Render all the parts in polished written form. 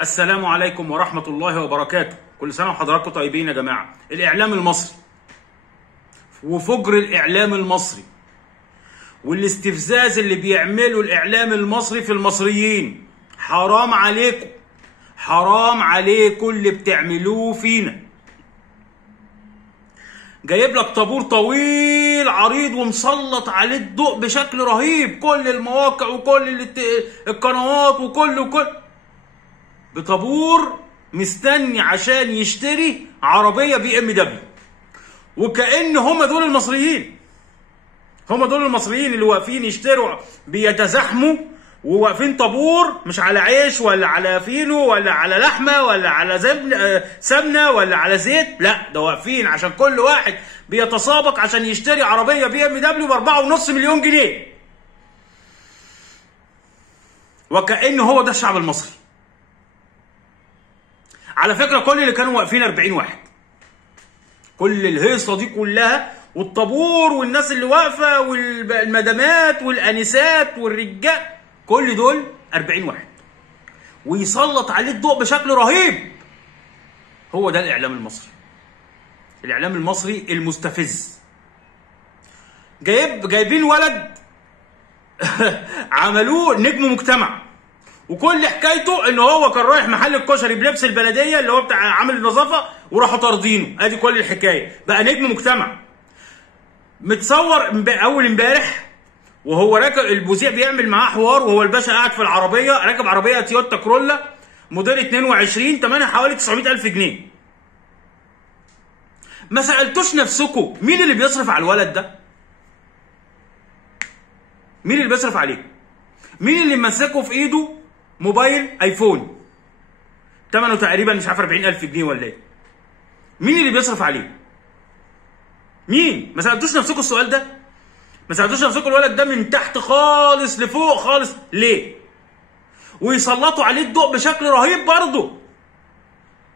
السلام عليكم ورحمة الله وبركاته. كل سنة وحضراتكم طيبين يا جماعة. الإعلام المصري وفجر الإعلام المصري والاستفزاز اللي بيعمله الإعلام المصري في المصريين، حرام عليكم، حرام عليكم اللي بتعملوه فينا. جايب لك طابور طويل عريض ومسلط عليه الضوء بشكل رهيب، كل المواقع وكل القنوات وكل بطابور مستني عشان يشتري عربية BMW، وكأن هم دول المصريين، هم دول المصريين اللي واقفين يشتروا، بيتزاحموا وواقفين طابور، مش على عيش ولا على فينو ولا على لحمة ولا على سمنة ولا على زيت، لا ده واقفين عشان كل واحد بيتسابق عشان يشتري عربية BMW ب4.5 مليون جنيه، وكأن هو ده الشعب المصري. على فكرة كل اللي كانوا واقفين 40 واحد، كل الهيصة دي كلها والطابور والناس اللي واقفة والمدامات والأنسات والرجال، كل دول 40 واحد، ويسلط عليه الضوء بشكل رهيب. هو ده الإعلام المصري، الإعلام المصري المستفز. جايبين ولد عملوه نجم مجتمع، وكل حكايته ان هو كان رايح محل الكشري بلبس البلديه اللي هو بتاع عامل النظافه وراحوا طاردينه، ادي كل الحكايه، بقى نجم مجتمع. متصور اول امبارح وهو راكب، المذيع بيعمل معاه حوار وهو الباشا قاعد في العربيه، راكب عربيه تويوتا كرولا موديل 22 ثمنها حوالي 900,000 جنيه. ما سالتوش نفسكم مين اللي بيصرف على الولد ده؟ مين اللي بيصرف عليه؟ مين اللي ماسكه في ايده موبايل ايفون ثمنه تقريبا مش عارف 40,000 جنيه ولا ايه؟ مين اللي بيصرف عليه؟ مين؟ ما سالتوش نفسكم السؤال ده؟ ما سالتوش نفسكم الولد ده من تحت خالص لفوق خالص ليه؟ ويسلطوا عليه الضوء بشكل رهيب برضه.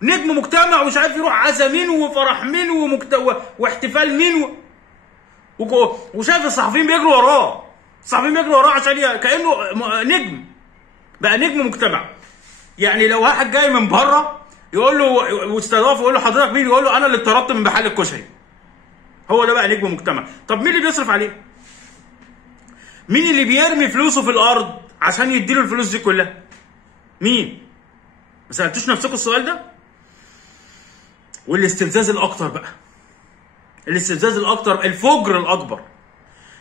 نجم مجتمع ومش عارف يروح عزا مين وفرح مين واحتفال مين وشايف الصحفيين بيجروا وراه، الصحفيين بيجروا وراه عشان كانه نجم، بقى نجم مجتمع. يعني لو واحد جاي من بره يقول له واستضافه يقول له حضرتك مين؟ يقول له انا اللي اتطردت من محل الكشري. هو ده بقى نجم مجتمع. طب مين اللي بيصرف عليه؟ مين اللي بيرمي فلوسه في الارض عشان يديله الفلوس دي كلها؟ مين؟ ما سالتوش نفسكم السؤال ده؟ والاستفزاز الاكتر بقى، الاستفزاز الاكتر، الفجر الاكبر،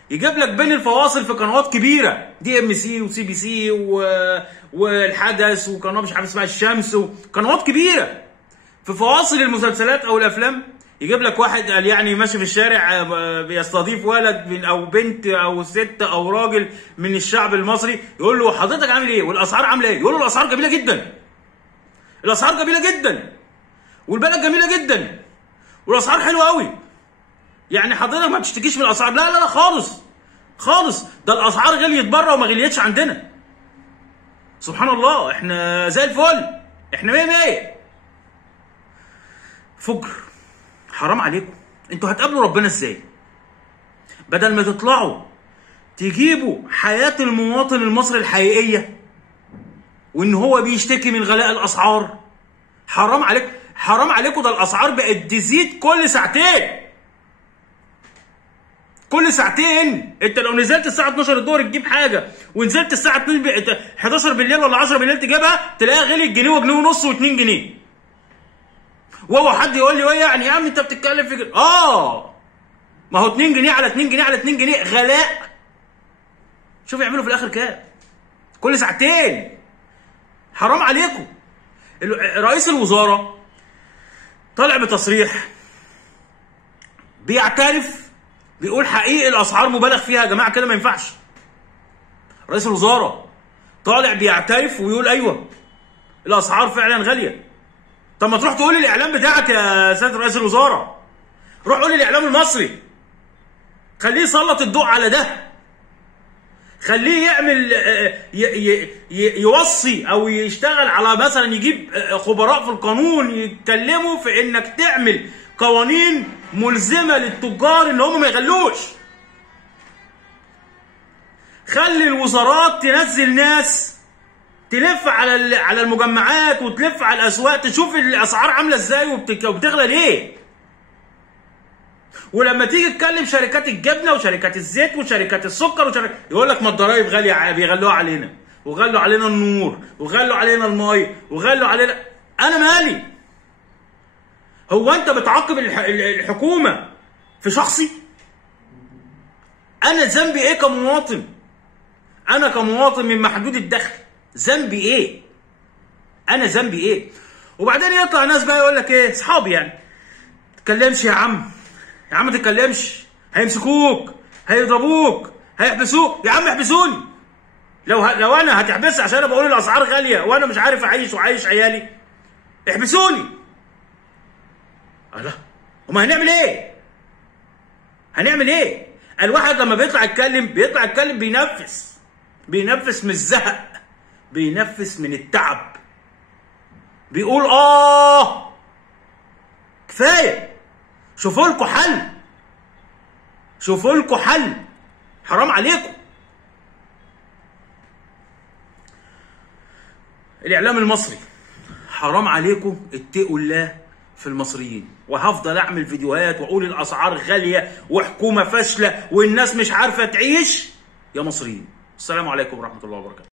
يجيب لك بين الفواصل في قنوات كبيره DMC وCBC والحدث وقناه مش عارف اسمها الشمس وقنوات كبيره، في فواصل المسلسلات او الافلام يجيب لك واحد قال يعني ماشي في الشارع بيستضيف ولد او بنت او ست او راجل من الشعب المصري، يقول له حضرتك عامل ايه؟ والاسعار عامله ايه؟ يقول له الاسعار جميله جدا، الاسعار جميله جدا والبلد جميله جدا والاسعار حلوه قوي. يعني حضرتك ما بتشتكيش من الاسعار؟ لا لا لا خالص خالص، ده الاسعار غليت بره وما غليتش عندنا. سبحان الله، احنا زي الفل، احنا 100 100. فجر، حرام عليكم. انتوا هتقابلوا ربنا ازاي؟ بدل ما تطلعوا تجيبوا حياة المواطن المصري الحقيقية وان هو بيشتكي من غلاء الاسعار. حرام عليكم، حرام عليكم، ده الاسعار بقت تزيد كل ساعتين، كل ساعتين. انت لو نزلت الساعه 12 الظهر تجيب حاجه ونزلت الساعه 11 بالليل ولا 10 بالليل تجيبها تلاقيها غليت جنيه وجنيه ونص و2 جنيه. وهو حد يقول لي ايه يعني يا عم انت بتتكلم في كده؟ ما هو 2 جنيه على 2 جنيه على 2 جنيه غلاء. شوف يعملوا في الاخر كام كل ساعتين. حرام عليكم. رئيس الوزراء طالع بتصريح بيعترف، بيقول حقيقي الاسعار مبالغ فيها يا جماعه، كده ما ينفعش. رئيس الوزراء طالع بيعترف ويقول ايوه الاسعار فعلا غاليه. طب ما تروح تقول الاعلام بتاعك يا سياده رئيس الوزراء، روح قول الاعلام المصري، خليه يسلط الضوء على ده، خليه يعمل يوصي او يشتغل على مثلا يجيب خبراء في القانون يتكلموا في انك تعمل قوانين ملزمه للتجار ان هم ما يغلوش. خلي الوزارات تنزل ناس تلف على المجمعات وتلف على الاسواق تشوف الاسعار عامله ازاي وبتغلى ليه. ولما تيجي تكلم شركات الجبنه وشركات الزيت وشركات السكر يقول لك ما الضرايب غاليه، بيغلوها علينا وغلوا علينا النور وغلوا علينا الميه وغلوا علينا. انا مالي؟ هو انت بتعاقب الحكومه في شخصي؟ انا ذنبي ايه كمواطن؟ انا كمواطن من محدود الدخل ذنبي ايه؟ انا ذنبي ايه؟ وبعدين يطلع ناس بقى يقول لك ايه، اصحابي يعني، ما تتكلمش يا عم، يا عم ما تتكلمش، هيمسكوك، هيضربوك، هيحبسوك. يا عم احبسوني. لو انا هتحبس عشان انا بقول الاسعار غاليه وانا مش عارف اعيش وعايش عيالي، احبسوني. الله، وما هنعمل ايه؟ هنعمل ايه؟ الواحد لما بيطلع يتكلم بينفس من الزهق، بينفس من التعب، بيقول كفايه، شوفوا لكم حل، حرام عليكم. الاعلام المصري حرام عليكم، اتقوا الله في المصريين. وهفضل اعمل فيديوهات واقول الاسعار غاليه وحكومه فاشله والناس مش عارفه تعيش. يا مصريين، السلام عليكم ورحمه الله وبركاته.